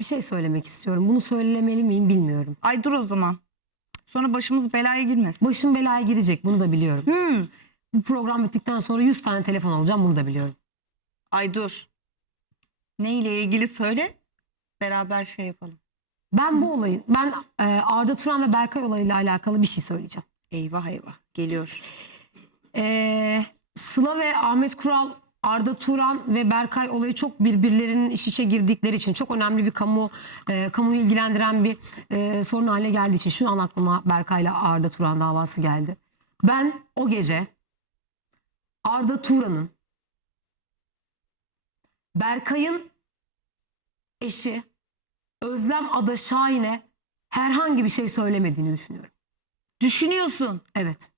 bir şey söylemek istiyorum. Bunu söylemeli miyim bilmiyorum. Ay dur o zaman. Sonra başımız belaya girmesin. Başım belaya girecek bunu da biliyorum. Hmm. Bu program bittikten sonra 100 tane telefon alacağım bunu da biliyorum. Ay dur. Ne ile ilgili söyle. Beraber şey yapalım. Ben bu olayın, ben e, Arda Turan ve Berkay olayıyla alakalı bir şey söyleyeceğim. Eyvah eyvah. Geliyor. E, Sıla ve Ahmet Kural, Arda Turan ve Berkay olayı çok birbirlerinin iç içe girdikleri için çok önemli bir kamu e, kamuyu ilgilendiren bir e, sorun haline geldiği için şu an aklıma Berkay'la Arda Turan davası geldi. Ben o gece Arda Turan'ın Berkay'ın eşi Özlem Ada Şahin'e herhangi bir şey söylemediğini düşünüyorum. Düşünüyorsun. Evet.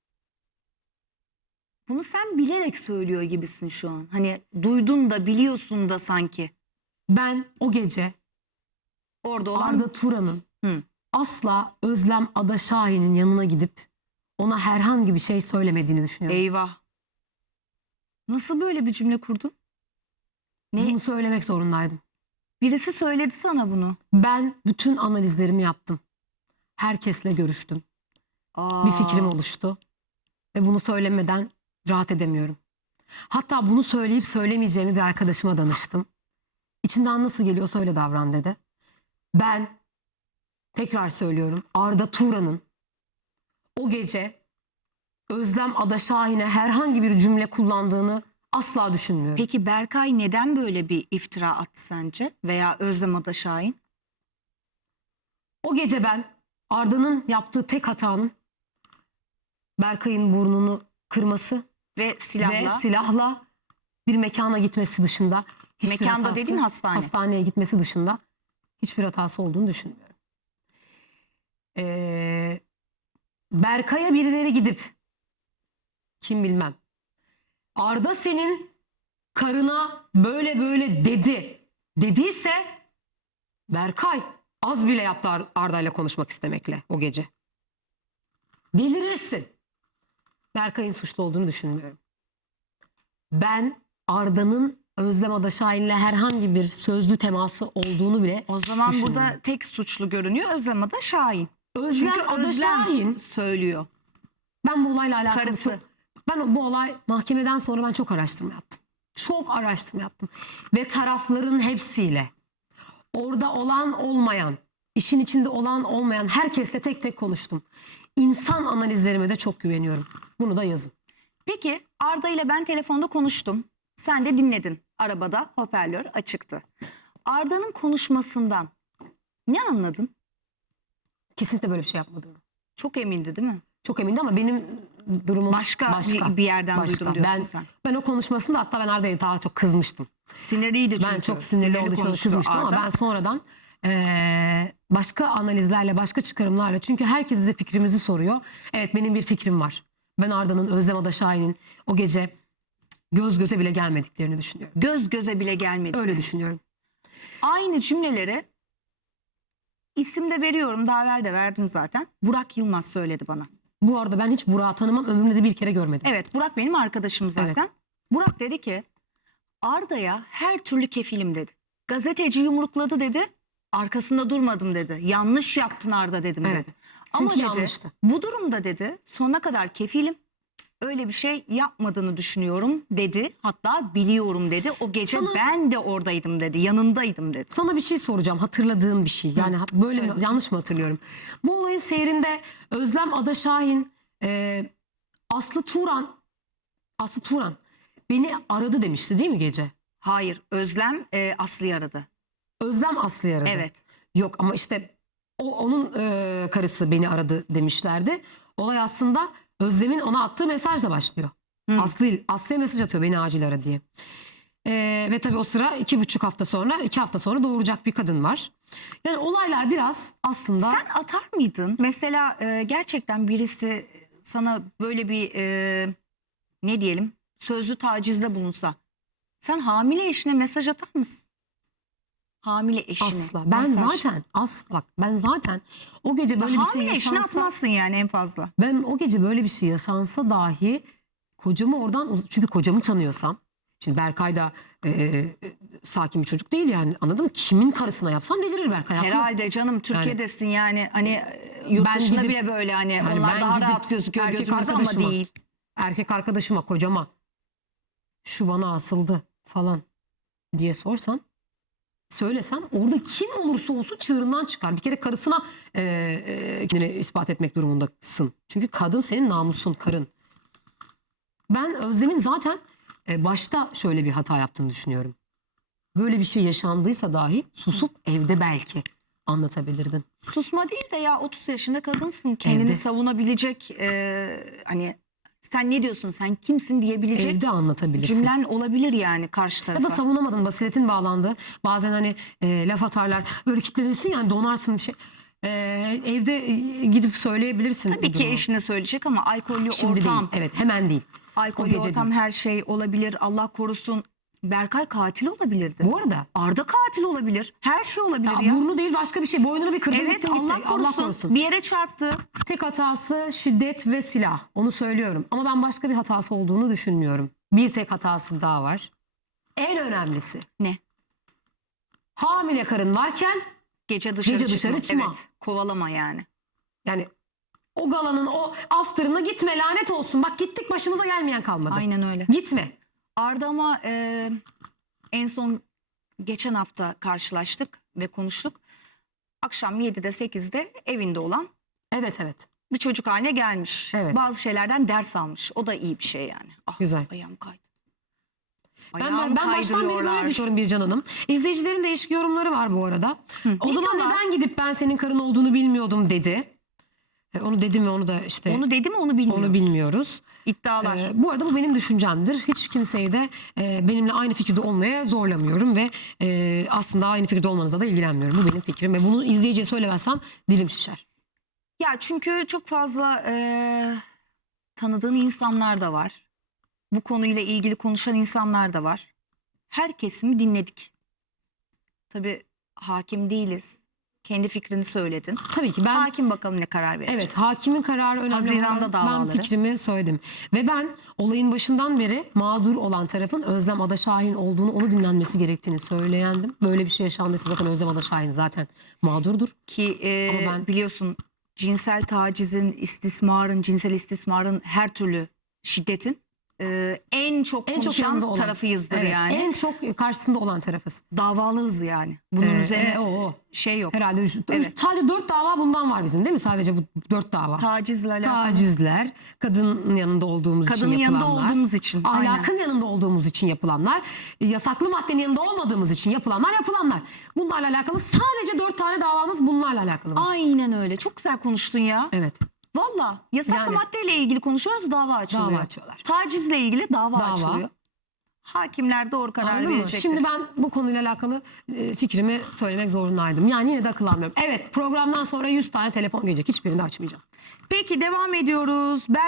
Bunu sen bilerek söylüyor gibisin şu an. Hani duydun da biliyorsun da sanki. Ben o gece Orada olan Arda Turan'ın Hı. asla Özlem Ada Şahin'in yanına gidip ona herhangi bir şey söylemediğini düşünüyorum. eyvah. Nasıl böyle bir cümle kurdun? Ne? Bunu söylemek zorundaydım. Birisi söyledi sana bunu. Ben bütün analizlerimi yaptım. Herkesle görüştüm. Aa, Bir fikrim oluştu. Ve bunu söylemeden rahat edemiyorum. Hatta bunu söyleyip söylemeyeceğimi bir arkadaşıma danıştım. İçinden nasıl geliyor söyle davran dedi. Ben tekrar söylüyorum Arda Turan'ın o gece Özlem Ada Şahin'e herhangi bir cümle kullandığını asla düşünmüyorum. Peki Berkay neden böyle bir iftira attı sence? Veya Özlem Ada Şahin? O gece ben Arda'nın yaptığı tek hatanın Berkay'ın burnunu kırması Ve silahla. ve silahla bir mekana gitmesi dışında hiçbir Mekanda hatası, dediğin hastane. hastaneye gitmesi dışında hiçbir hatası olduğunu düşünmüyorum. Ee, Berkay'a birileri gidip kim bilmem Arda senin karına böyle böyle dedi dediyse Berkay az bile yaptı Ar- Arda'yla konuşmak istemekle o gece. Delirirsin. Berkay'ın suçlu olduğunu düşünmüyorum. Ben Arda'nın Özlem Ada Şahin'le herhangi bir sözlü teması olduğunu bile o zaman burada tek suçlu görünüyor Özlem Ada Şahin. Özlem Çünkü Özlem Şahin söylüyor. ben bu olayla alakalı Karısı. çok ben bu olay mahkemeden sonra ben çok araştırma yaptım. Çok araştırma yaptım ve tarafların hepsiyle orada olan olmayan, işin içinde olan olmayan herkesle tek tek konuştum. İnsan analizlerime de çok güveniyorum. Bunu da yazın. Peki Arda ile ben telefonda konuştum. Sen de dinledin. Arabada hoparlör açıktı. Arda'nın konuşmasından ne anladın? Kesinlikle böyle bir şey yapmadığını. Çok emindi değil mi? Çok emindi ama benim durumum Başka, Bir, bir yerden başka. duydum diyorsun Ben- sen. Ben o konuşmasında hatta ben Arda'ya daha çok kızmıştım. Sinirliydi çünkü. Ben çok sinirli olduğu için kızmıştım ama Arda. ben sonradan eee, başka analizlerle, başka çıkarımlarla çünkü herkes bize fikrimizi soruyor. Evet benim bir fikrim var. Ben Arda'nın, Özlem Ada Şahin'in o gece göz göze bile gelmediklerini düşünüyorum. Göz göze bile gelmedi. Öyle düşünüyorum. Aynı cümleleri isim de veriyorum. Daha evvel de verdim zaten. Burak Yılmaz söyledi bana. Bu arada ben hiç Burak'ı tanımam. Ömrümde de bir kere görmedim. Evet Burak benim arkadaşım zaten. Evet. Burak dedi ki Arda'ya her türlü kefilim dedi. Gazeteci yumrukladı dedi. Arkasında durmadım dedi. Yanlış yaptın Arda dedim Evet. dedi. Çünkü Ama dedi, yanlıştı. bu durumda dedi sonuna kadar kefilim. Öyle bir şey yapmadığını düşünüyorum dedi. Hatta biliyorum dedi. O gece Sana- ben de oradaydım dedi. Yanındaydım dedi. Sana bir şey soracağım. Hatırladığın bir şey. Yani ha- böyle mi, yanlış mı hatırlıyorum? Bu olayın seyrinde Özlem Ada Şahin, eee, Aslı Turan, Aslı Turan beni aradı demişti değil mi gece? Hayır Özlem e, Aslı'yı aradı. Özlem Aslı'yı aradı. Evet. Yok ama işte o, onun e, karısı beni aradı demişlerdi. Olay aslında Özlem'in ona attığı mesajla başlıyor. Hı. Aslı Aslı'ya mesaj atıyor beni acil ara diye. E, ve tabii o sıra iki buçuk hafta sonra iki hafta sonra doğuracak bir kadın var. Yani olaylar biraz aslında Sen atar mıydın? Mesela e, gerçekten birisi sana böyle bir e, ne diyelim sözlü tacizde bulunsa sen hamile eşine mesaj atar mısın? Hamile eşine. asla. Ben mesaj. zaten as bak ben zaten o gece böyle bir şey hamile eşine yaşansa atmazsın yani en fazla. ben o gece böyle bir şey yaşansa dahi kocamı oradan çünkü kocamı tanıyorsam Şimdi Berkay da e, e, sakin bir çocuk değil yani anladın mı? Kimin karısına yapsan delirir Berkay. haklı. Herhalde canım Türkiye'desin yani hani e, yurt Ben dışında gidip- bile böyle hani Yani onlar daha gidip rahat gözüküyor erkek gözümüzde ama arkadaşıma- değil. Erkek arkadaşıma kocama şu bana asıldı falan diye sorsam söylesem orada kim olursa olsun çığırından çıkar. Bir kere karısına e, e, kendini ispat etmek durumundasın. Çünkü kadın senin namusun, karın. Ben Özlem'in zaten e, başta şöyle bir hata yaptığını düşünüyorum. Böyle bir şey yaşandıysa dahi susup evde belki anlatabilirdin. Susma değil de ya 30 yaşında kadınsın. Kendini Evde. savunabilecek e, hani sen ne diyorsun sen kimsin diyebilecek Evde anlatabilirsin. cümlen olabilir yani karşı Ya tarafa. da savunamadın basiretin bağlandı. Bazen hani e, laf atarlar. Böyle kitlenirsin yani donarsın bir şey. E, evde e, gidip söyleyebilirsin. Tabii bu ki durumu. eşine söyleyecek ama alkollü Şimdi ortam, değil. Evet hemen değil. alkollü gece ortam değil. her şey olabilir. Allah korusun. Berkay katil olabilirdi. Bu arada Arda katil olabilir. Her şey olabilir ya, ya. burnu değil başka bir şey. Boynunu bir kırdın Evet gittin gitti. Allah korusun. Allah korusun. Bir yere çarptı. Tek hatası şiddet ve silah. Onu söylüyorum. Ama ben başka bir hatası olduğunu düşünmüyorum. Bir tek hatası daha var. En önemlisi. Ne? Hamile karın varken Gece dışarı Gece dışarı çıkma. çıkma. Evet. Kovalama yani. yani o galanın o after'ına gitme lanet olsun. Bak gittik başımıza gelmeyen kalmadı. Aynen öyle. Gitme. Arda ama e, en son geçen hafta karşılaştık ve konuştuk. Akşam 7'de 8'de evinde olan Evet evet. bir çocuk haline gelmiş. Evet. Bazı şeylerden ders almış. O da iyi bir şey yani. Ah, Güzel. Ayağım kaydı. Ben, Ayağım ben baştan beri kaydırıyorlar. böyle düşünüyorum Bircan Hanım. İzleyicilerin değişik yorumları var bu arada. O zaman neden gidip ben senin karın olduğunu bilmiyordum dedi. E, Onu dedim ve onu da işte Onu dedi mi onu bilmiyorum. onu bilmiyoruz. İddialar. Ee, bu arada bu benim düşüncemdir. Hiç kimseyi de e, benimle aynı fikirde olmaya zorlamıyorum ve e, aslında aynı fikirde olmanıza da ilgilenmiyorum. Bu benim fikrim ve bunu izleyiciye söylemezsem dilim şişer. Ya çünkü çok fazla e, tanıdığın insanlar da var. Bu konuyla ilgili konuşan insanlar da var. Her kesimi dinledik. Tabii hakim değiliz. Kendi fikrini söyledin. Tabii ki ben Hakim bakalım ne karar verecek. Evet hakimin kararı önemli Haziran'da ben davaları. fikrimi söyledim. Ve ben olayın başından beri mağdur olan tarafın Özlem Adaşahin olduğunu onu dinlenmesi gerektiğini söyleyendim. Böyle bir şey yaşandıysa zaten Özlem Adaşahin zaten mağdurdur. Ki e, Ama ben- biliyorsun cinsel tacizin, istismarın, cinsel istismarın her türlü şiddetin e, en çok En çok konuşan yanında olan. tarafıyızdır Evet, yani. En çok karşısında olan tarafız. Davalıyız yani. Bunun Ee, üzerine e, o, o. şey yok. Herhalde üç- Evet. sadece dört dava bundan var bizim değil mi? Sadece bu dört dava. Tacizle alakalı. Tacizler, kadının yanında olduğumuz Kadının için yanında yapılanlar. olduğumuz için. Aynen. Ahlakın yanında olduğumuz için yapılanlar, yasaklı maddenin yanında olmadığımız için yapılanlar yapılanlar. Bunlarla alakalı sadece dört tane davamız bunlarla alakalı var. Aynen öyle. Çok güzel konuştun ya. Evet, Valla yasaklı Yani- maddeyle ilgili konuşuyoruz dava açılıyor. dava açıyorlar. Tacizle ilgili dava, Dava. açılıyor. Hakimler doğru karar Anladın mı? verecektir. Şimdi ben bu konuyla alakalı e, fikrimi söylemek zorundaydım. Yani yine de akıl almıyorum. Evet, programdan sonra 100 tane telefon gelecek. Hiçbirini de açmayacağım. Peki devam ediyoruz. Ben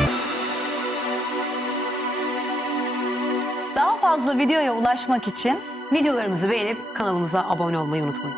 Daha fazla videoya ulaşmak için Videolarımızı beğenip kanalımıza abone olmayı unutmayın.